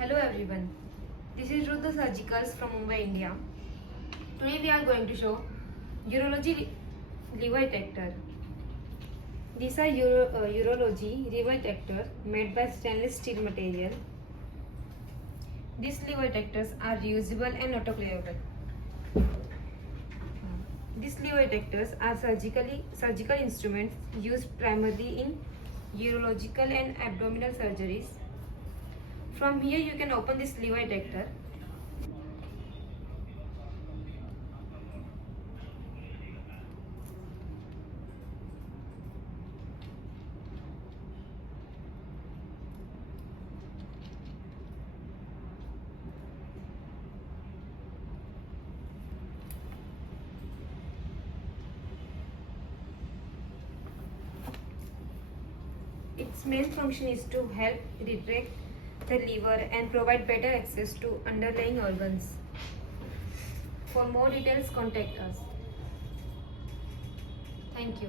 Hello everyone, this is Ruth the Surgicals from Mumbai, India. Today we are going to show urology liver retractor. These are urology liver retractor made by stainless steel material. These liver retractors are reusable and autoclavable. These liver retractors are surgical instruments used primarily in urological and abdominal surgeries. From here you can open this liver retractor. Its main function is to help retract the liver and provide better access to underlying organs. For more details, contact us. Thank you.